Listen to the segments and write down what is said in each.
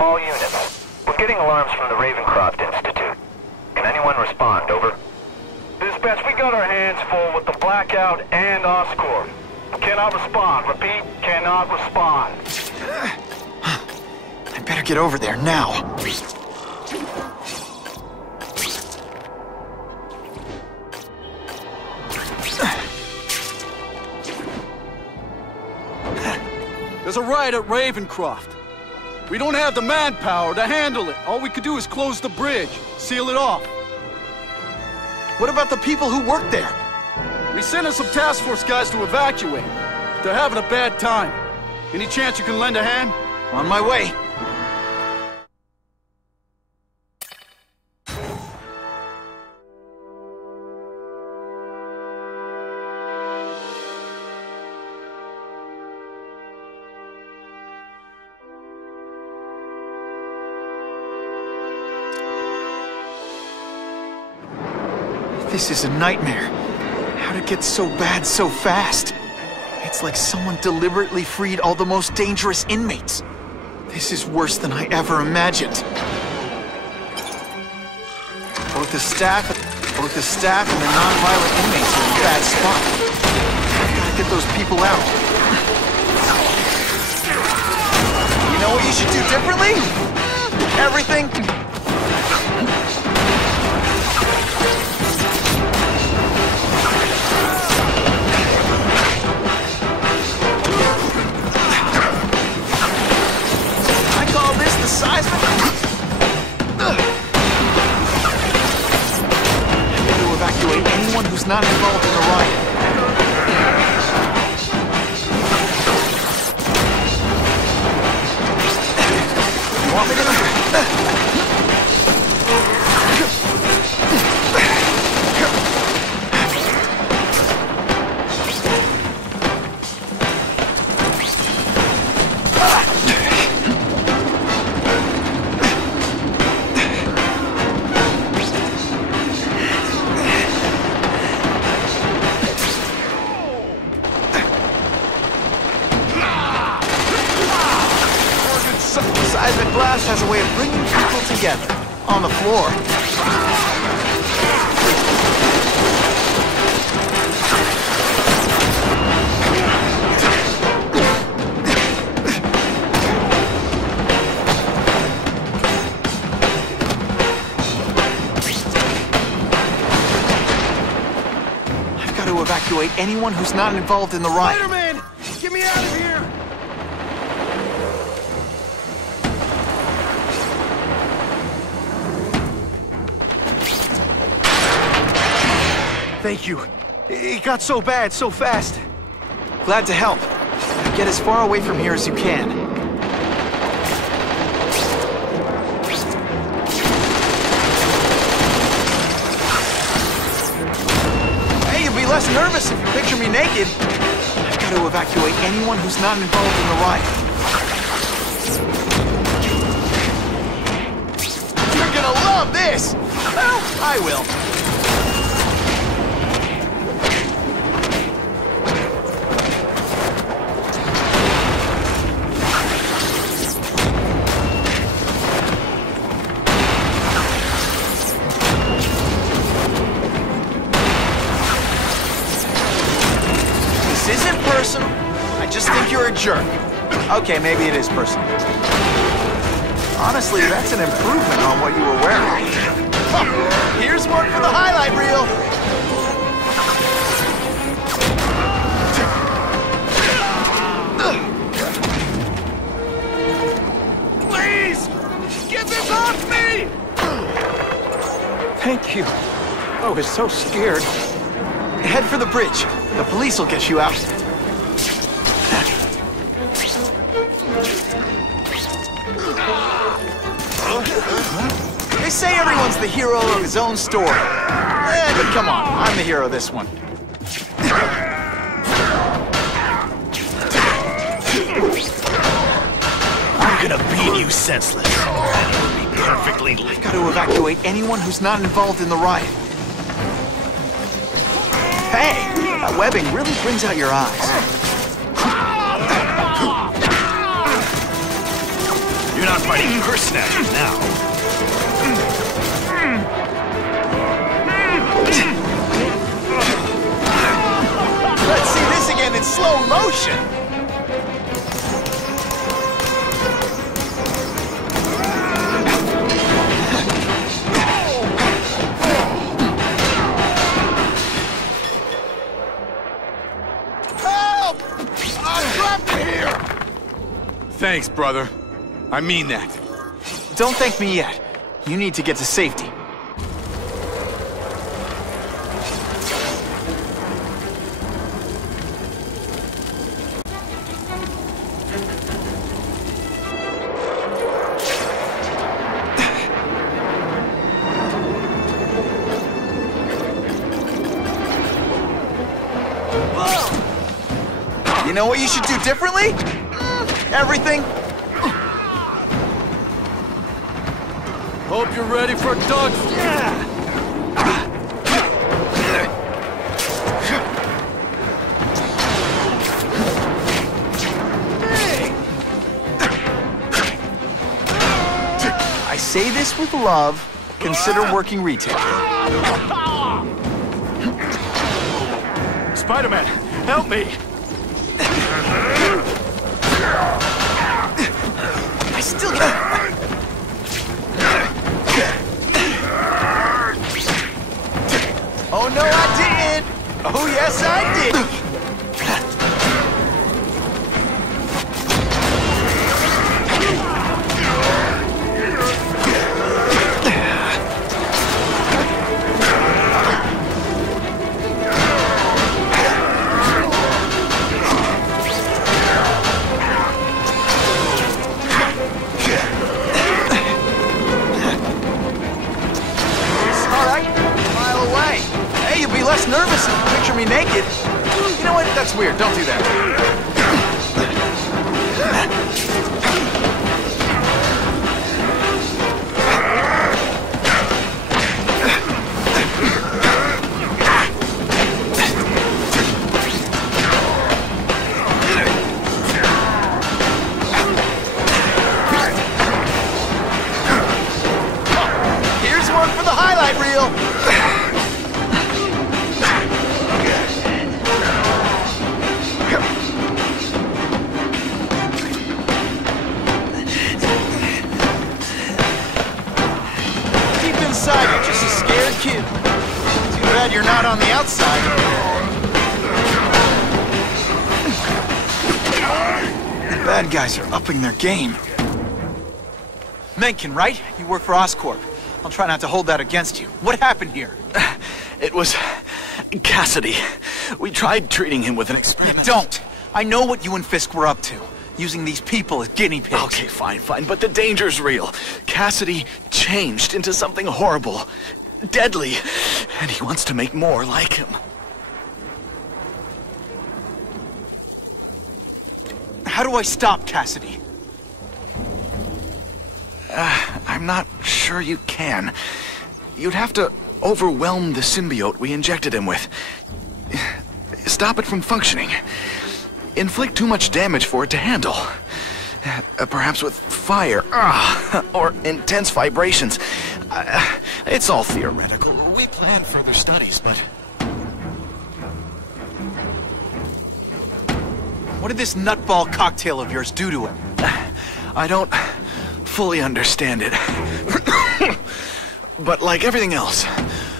All units. We're getting alarms from the Ravencroft Institute. Can anyone respond? Over. Dispatch, we got our hands full with the Blackout and Oscorp. Cannot respond. Repeat, cannot respond. I better get over there now. There's a riot at Ravencroft. We don't have the manpower to handle it. All we could do is close the bridge, seal it off. What about the people who work there? We sent in some task force guys to evacuate. They're having a bad time. Any chance you can lend a hand? On my way. This is a nightmare. How'd it get so bad so fast? It's like someone deliberately freed all the most dangerous inmates. This is worse than I ever imagined. Both the staff and the non-violent inmates are in a bad spot. I've gotta get those people out. You know what you should do differently? Everything. Seismic? I need to evacuate anyone who's not involved in the riot. You want me to... Seismic blast has a way of bringing people together on the floor. I've got to evacuate anyone who's not involved in the riot. Spider-Man! Get me out of here! Thank you. It got so bad, so fast. Glad to help. Get as far away from here as you can. Hey, you'll be less nervous if you picture me naked. I've got to evacuate anyone who's not involved in the riot. You're gonna love this! Well, I will. This isn't personal. I just think you're a jerk. Okay, maybe it is personal. Honestly, that's an improvement on what you were wearing. Here's one for the highlight reel. Please! Get this off me! Thank you. I was so scared. Head for the bridge. The police will get you out. They say everyone's the hero of his own story. But come on, I'm the hero of this one. I'm gonna beat you senseless. That'll be perfectly legal. I've got to evacuate anyone who's not involved in the riot. Hey, that webbing really brings out your eyes. You're not fighting purse snatchers now. Let's see this again in slow motion. Help! I'm trapped in here! Thanks, brother. I mean that. Don't thank me yet. You need to get to safety. You know what you should do differently? Everything. Hope you're ready for Doug. I say this with love. Consider working retail. Spider-Man, help me! I still get... Oh no, I didn't! Oh yes, I did! Less nervous if you picture me naked. You know what? That's weird. Don't do that. Here's one for the highlight reel. Inside, you're just a scared kid. Too bad you're not on the outside. The bad guys are upping their game. Mencken, right? You work for Oscorp. I'll try not to hold that against you. What happened here? It was Cassidy. We tried treating him with an experiment. You don't. I know what you and Fisk were up to. Using these people as guinea pigs. Okay, fine, but the danger's real. Cassidy changed into something horrible, deadly, and he wants to make more like him. How do I stop Cassidy? I'm not sure you can. You'd have to overwhelm the symbiote we injected him with. Stop it from functioning. Inflict too much damage for it to handle. Perhaps with fire, or intense vibrations. It's all theoretical. We plan further studies, but... What did this nutball cocktail of yours do to him? I don't fully understand it. But like everything else,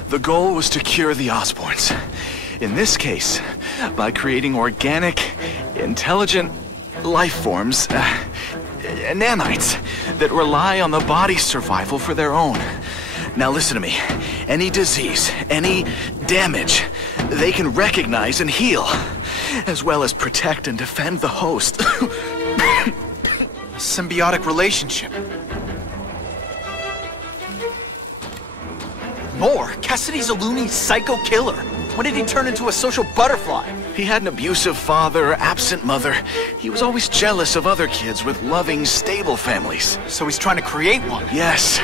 the goal was to cure the Osborns. In this case, by creating organic, intelligent life forms, nanites, that rely on the body's survival for their own. Now listen to me. Any disease, any damage, they can recognize and heal, as well as protect and defend the host. A symbiotic relationship. More? Cassidy's a loony psycho killer. When did he turn into a social butterfly? He had an abusive father, absent mother. He was always jealous of other kids with loving, stable families. So he's trying to create one? Yes.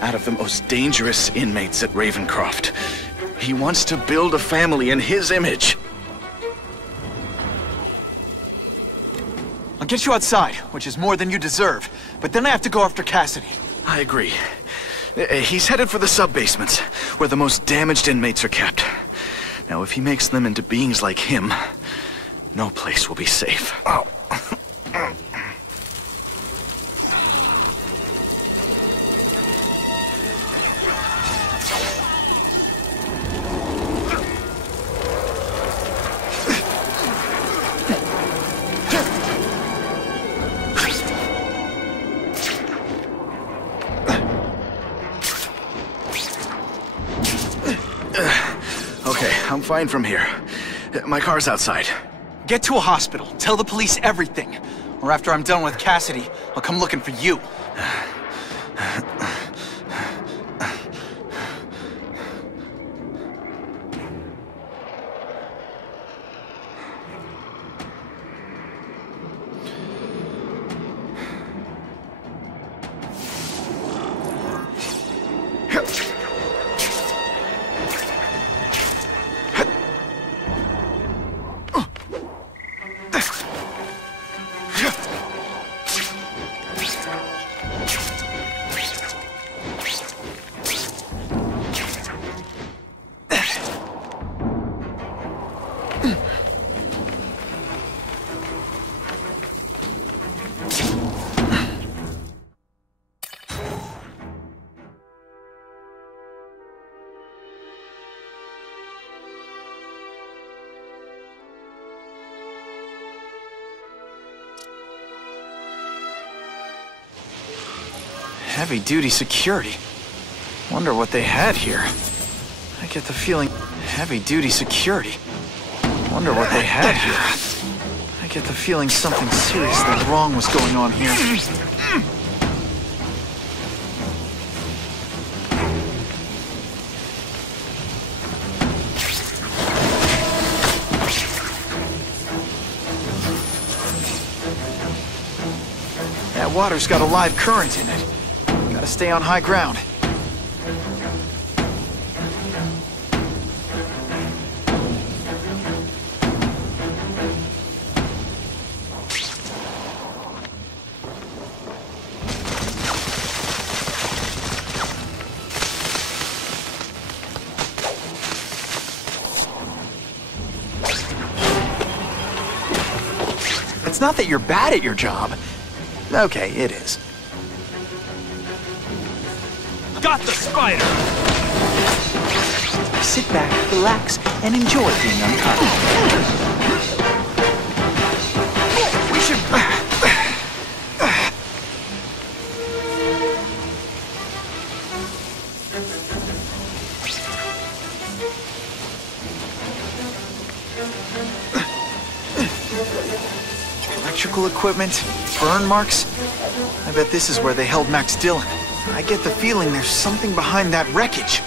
Out of the most dangerous inmates at Ravencroft. He wants to build a family in his image. I'll get you outside, which is more than you deserve. But then I have to go after Cassidy. I agree. He's headed for the sub-basements, where the most damaged inmates are kept. Now, if he makes them into beings like him, no place will be safe. Oh. Okay, I'm fine from here. My car's outside. Get to a hospital. Tell the police everything. Or after I'm done with Cassidy, I'll come looking for you. Heavy-duty security. Wonder what they had here. I get the feeling... Heavy-duty security. Wonder what they had here. I get the feeling something seriously wrong was going on here. That water's got a live current in it. Gotta stay on high ground. It's not that you're bad at your job. Okay, it is. Got the spider! Sit back, relax, and enjoy being uncut. We should... Electrical equipment, burn marks. I bet this is where they held Max Dillon. I get the feeling there's something behind that wreckage.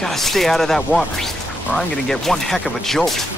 Gotta stay out of that water, or I'm gonna get one heck of a jolt.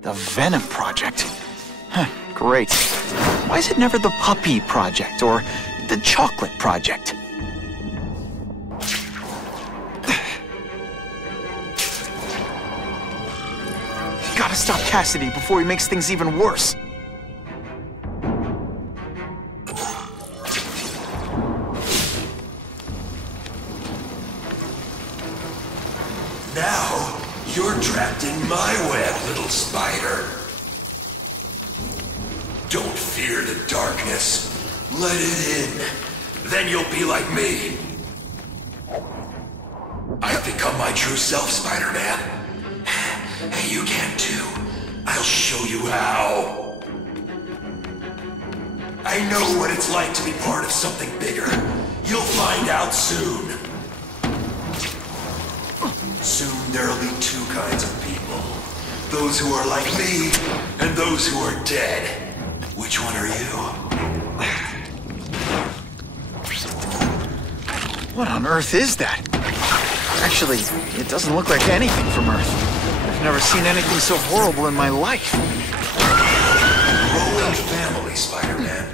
The Venom Project? Huh, great. Why is it never the Puppy Project or the Chocolate Project? Gotta stop Cassidy before he makes things even worse. Now, you're trapped in my web, little spider. fear the darkness. Let it in. Then you'll be like me. I've become my true self, Spider-Man. And you can too. I'll show you how. I know what it's like to be part of something bigger. You'll find out soon. Soon there'll be two kinds of people. Those who are like me, and those who are dead. Which one are you? What on earth is that? Actually, it doesn't look like anything from Earth. I've never seen anything so horrible in my life. Growing family, Spider-Man.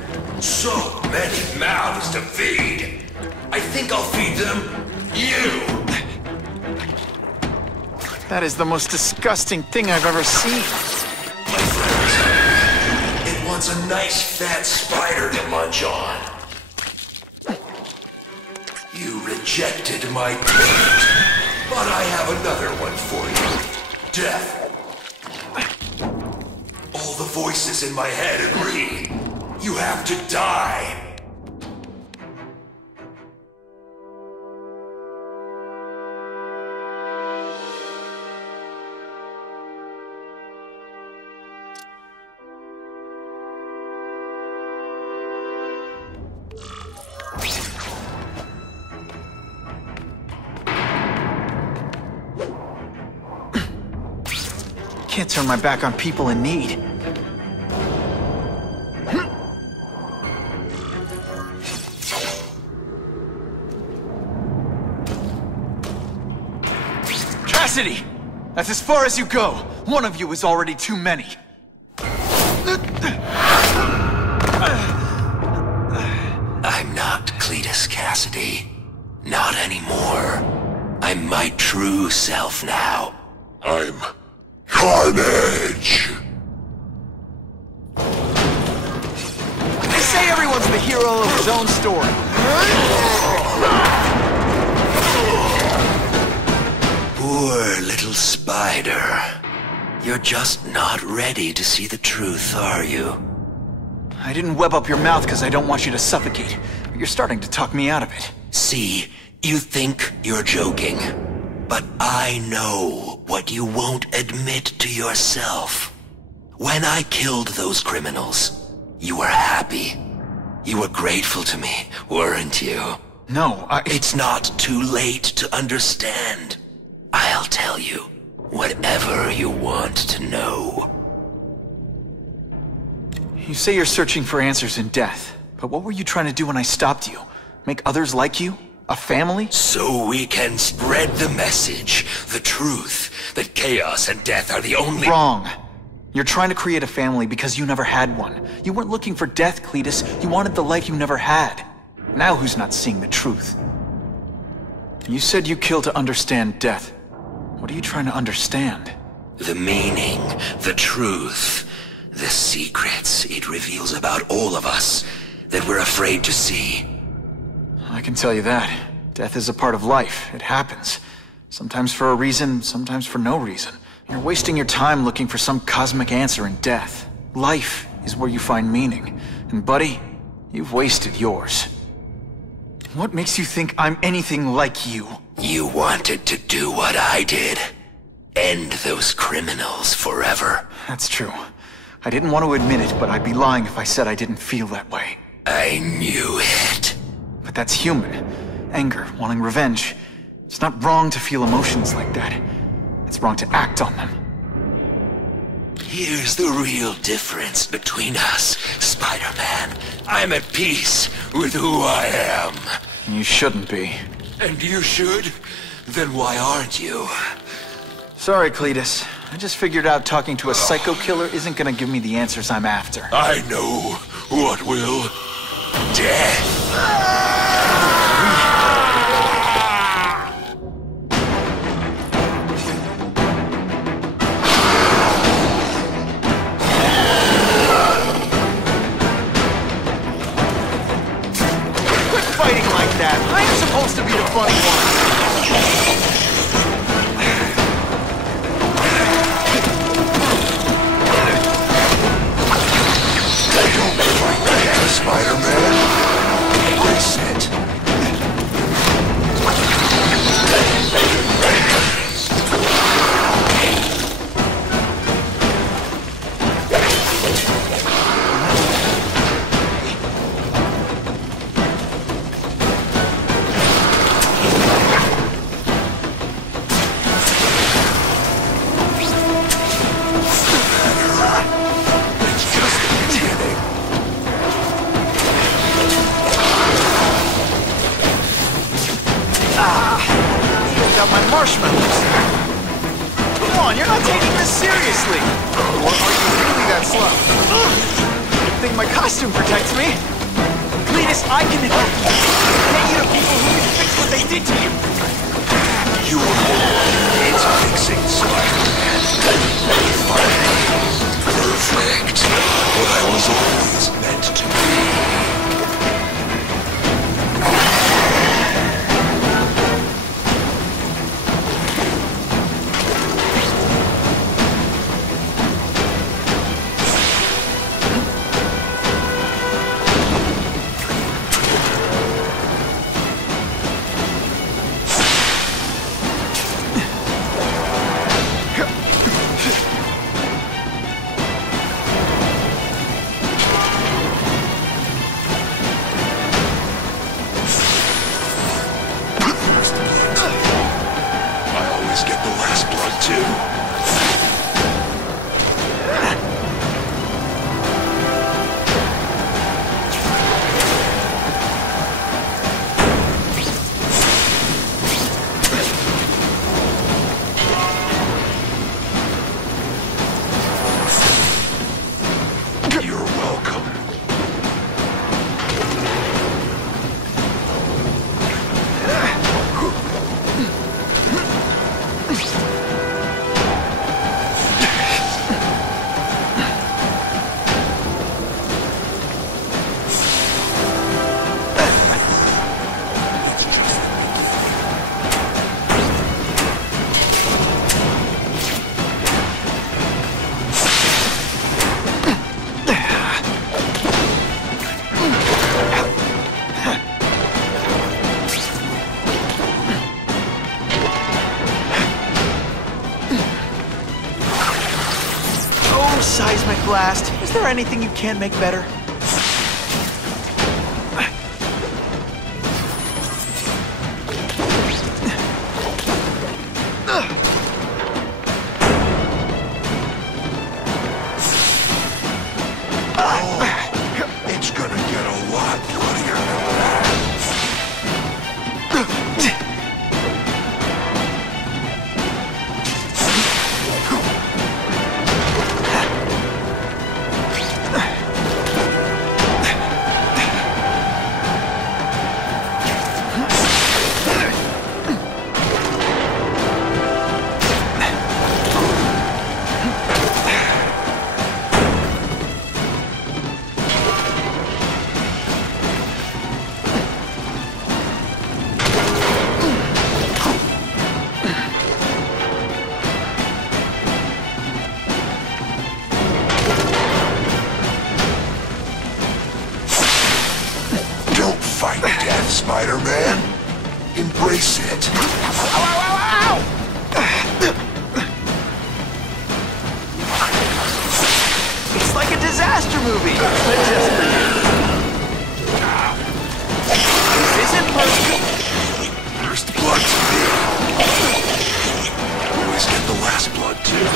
So many mouths to feed. I think I'll feed them you. That is the most disgusting thing I've ever seen. My friends, it wants a nice fat spider to munch on. You rejected my gift, but I have another one for you. Death. All the voices in my head agree. You have to die. Can't turn my back on people in need. Cassidy! That's as far as you go. One of you is already too many. I'm not Cletus Cassidy. Not anymore. I'm my true self now. I'm Carnage! They say everyone's the hero of his own story. Poor little spider. You're just not ready to see the truth, are you? I didn't web up your mouth because I don't want you to suffocate. But you're starting to talk me out of it. See, you think you're joking. But I know what you won't admit to yourself. When I killed those criminals, you were happy. You were grateful to me, weren't you? No, It's not too late to understand. I'll tell you whatever you want to know. You say you're searching for answers in death. But what were you trying to do when I stopped you? Make others like you? A family? So we can spread the message, the truth, that chaos and death are the only— Wrong. You're trying to create a family because you never had one. You weren't looking for death, Cletus. You wanted the life you never had. Now who's not seeing the truth? You said you kill to understand death. What are you trying to understand? The meaning, the truth, the secrets it reveals about all of us that we're afraid to see. I can tell you that. Death is a part of life. It happens. Sometimes for a reason, sometimes for no reason. You're wasting your time looking for some cosmic answer in death. Life is where you find meaning. And buddy, you've wasted yours. What makes you think I'm anything like you? You wanted to do what I did. End those criminals forever. That's true. I didn't want to admit it, but I'd be lying if I said I didn't feel that way. I knew it. But that's human. Anger, wanting revenge. It's not wrong to feel emotions like that. It's wrong to act on them. Here's the real difference between us, Spider-Man. I'm at peace with who I am. You shouldn't be. And you should? Then why aren't you? Sorry, Cletus. I just figured out talking to a psycho killer isn't gonna give me the answers I'm after. I know what will. Death. Quit fighting like that! I'm supposed to be the funny one! They don't without my marshmallows. Come on, you're not taking this seriously. Or are you really that slow? Good thing my costume protects me. Cletus, I can help you. Get you to people who can fix what they did to you. You're the one who needs fixing, Spider-Man. Perfect. What I was always meant to be. Seismic blast. Is there anything you can make better? It's gonna get a lot bloodier than that. Fight death, Spider-Man. Embrace it. Ow, ow, ow, ow! It's like a disaster movie, but just for you. This isn't perfect. First blood to me. Always get the last blood, too.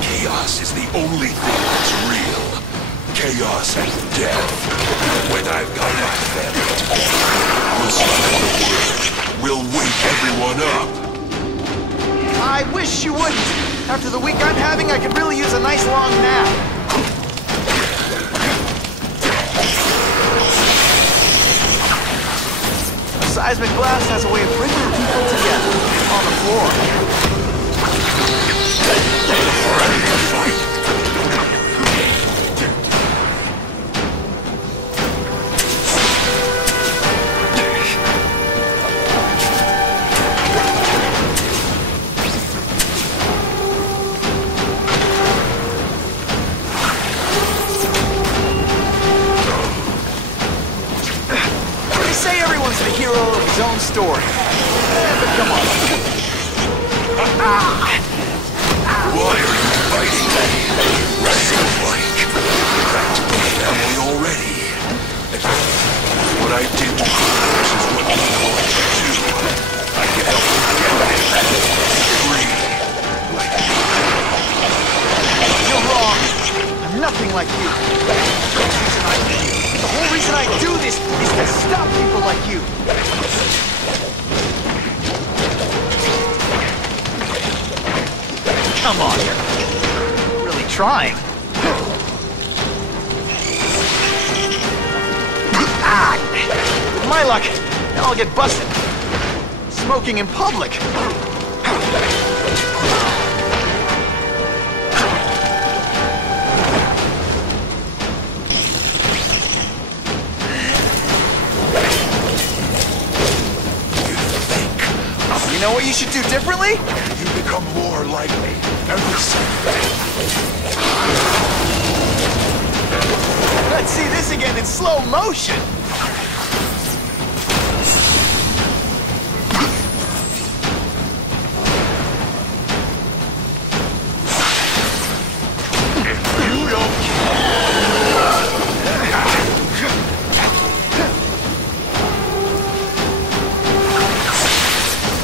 Chaos is the only thing that's real. Chaos and death. When I've got my family, we'll spread the word. We'll wake everyone up. I wish you wouldn't. After the week I'm having, I could really use a nice long nap. A seismic blast has a way of bringing people together on the floor. Ready to fight. They say everyone's the hero of his own story. But come on. Why are you fighting me? Like that nothing like you. The whole reason I do this is to stop people like you. Come on, you're really trying. Ah! With my luck, now I'll get busted. Smoking in public. You know what you should do differently? You become more like me every second. Let's see this again in slow motion. You don't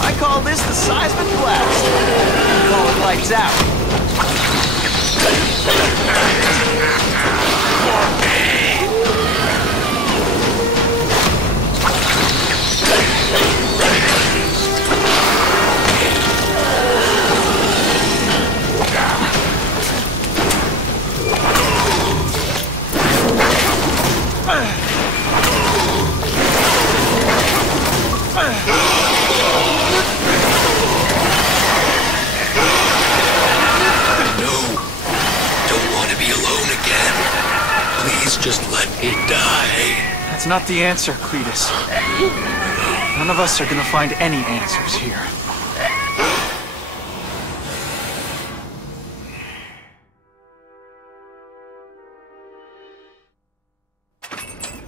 I call this the seismic blast. I call it lights out. Just let me die. That's not the answer, Cletus. None of us are gonna find any answers here.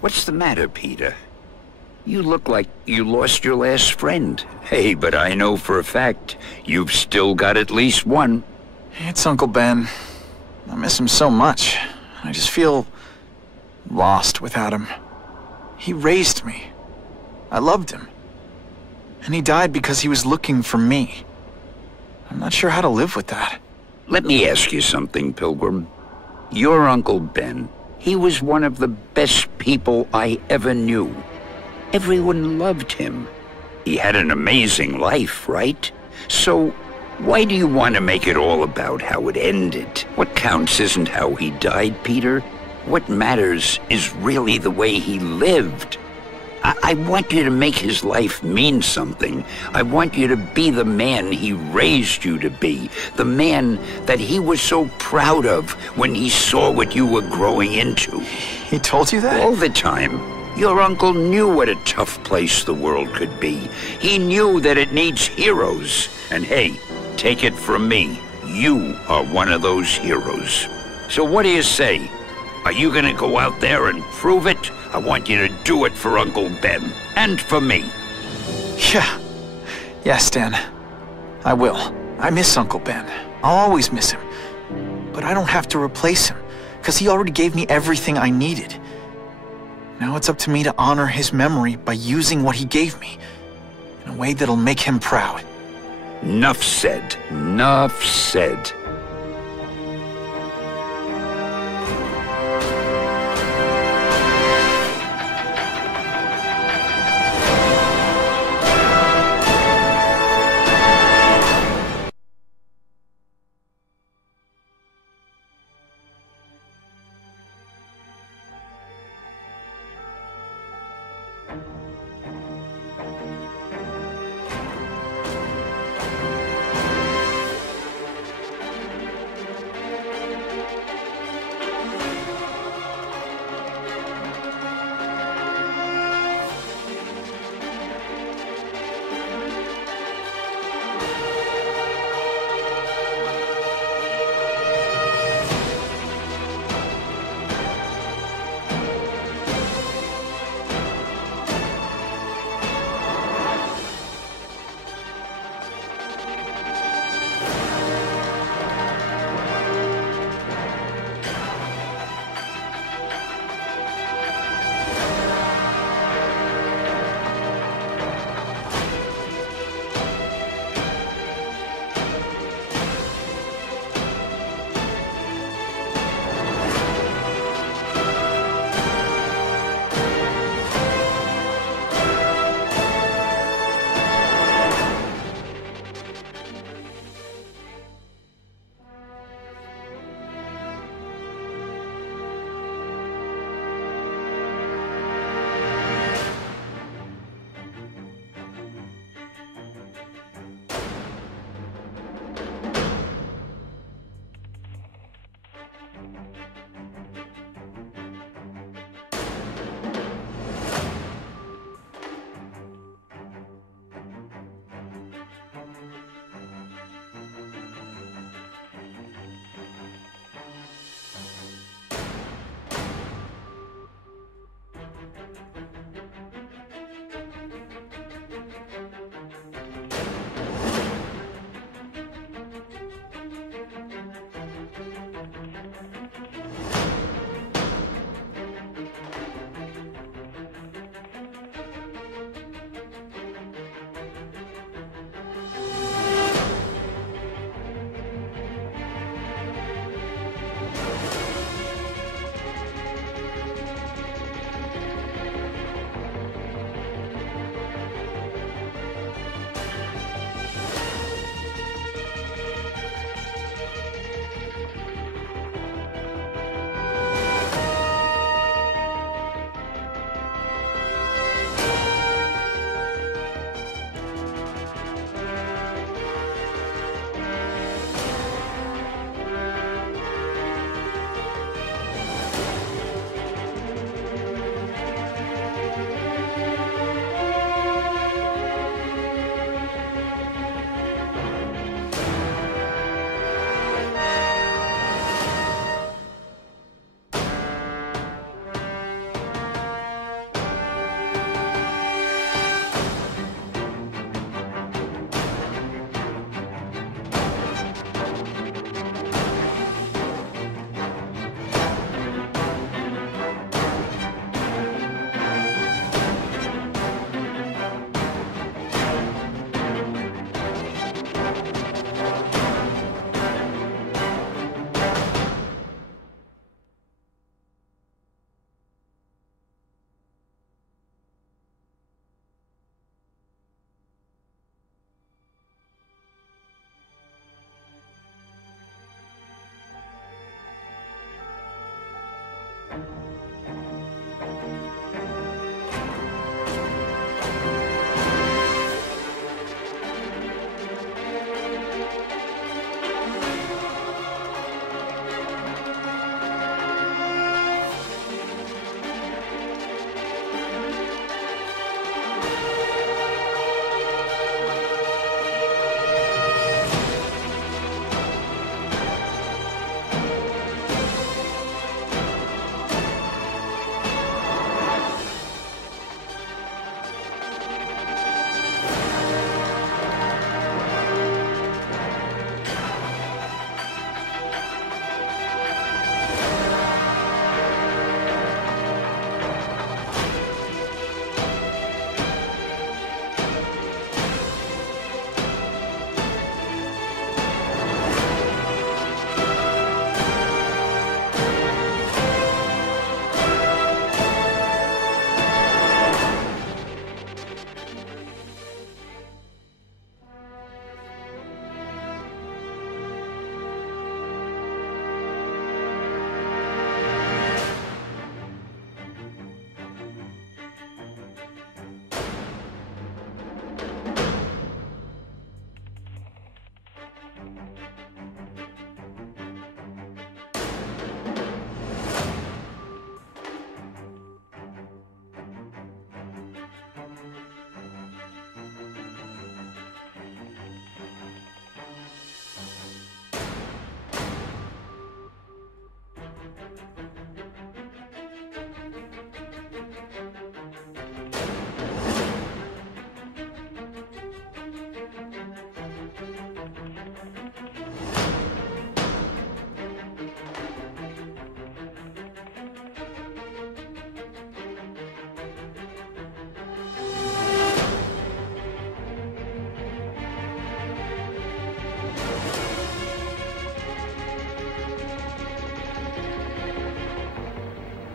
What's the matter, Peter? You look like you lost your last friend. Hey, but I know for a fact you've still got at least one. It's Uncle Ben. I miss him so much. I just feel lost without him. He raised me. I loved him. And he died because he was looking for me. I'm not sure how to live with that. Let me ask you something, Pilgrim. Your Uncle Ben, he was one of the best people I ever knew. Everyone loved him. He had an amazing life, right? So, why do you want to make it all about how it ended? What counts isn't how he died, Peter. What matters is really the way he lived. I want you to make his life mean something. I want you to be the man he raised you to be. The man that he was so proud of when he saw what you were growing into. He told you that? All the time. Your uncle knew what a tough place the world could be. He knew that it needs heroes. And hey, take it from me, you are one of those heroes. So what do you say? Are you gonna go out there and prove it? I want you to do it for Uncle Ben. And for me. Yeah. Yes, Stan. I will. I miss Uncle Ben. I'll always miss him. But I don't have to replace him, because he already gave me everything I needed. Now it's up to me to honor his memory by using what he gave me, in a way that'll make him proud. Nuff said. Nuff said.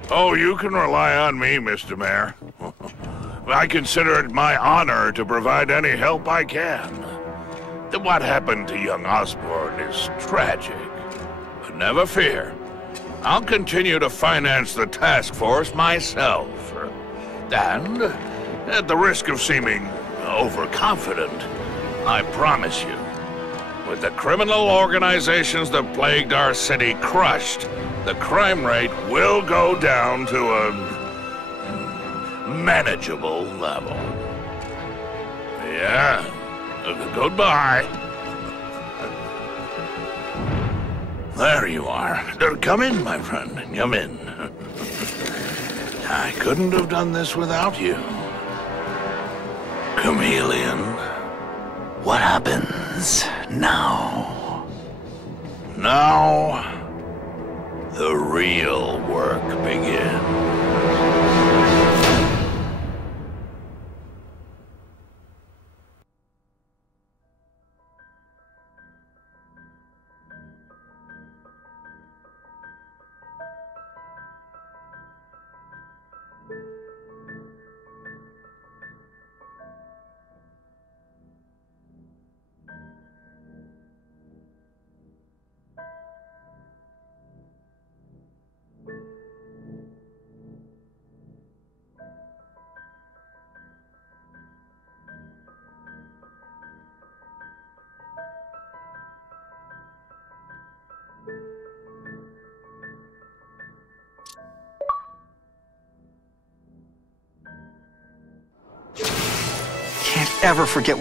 Oh, you can rely on me, Mr. Mayor. I consider it my honor to provide any help I can. What happened to young Osborn is tragic. But never fear. I'll continue to finance the task force myself. And, at the risk of seeming overconfident, I promise you, with the criminal organizations that plagued our city crushed, the crime rate will go down to a manageable level. Yeah, goodbye. There you are. Come in, my friend. Come in. I couldn't have done this without you. Chameleon. What happens now? Now, the real work begins. Can't ever forget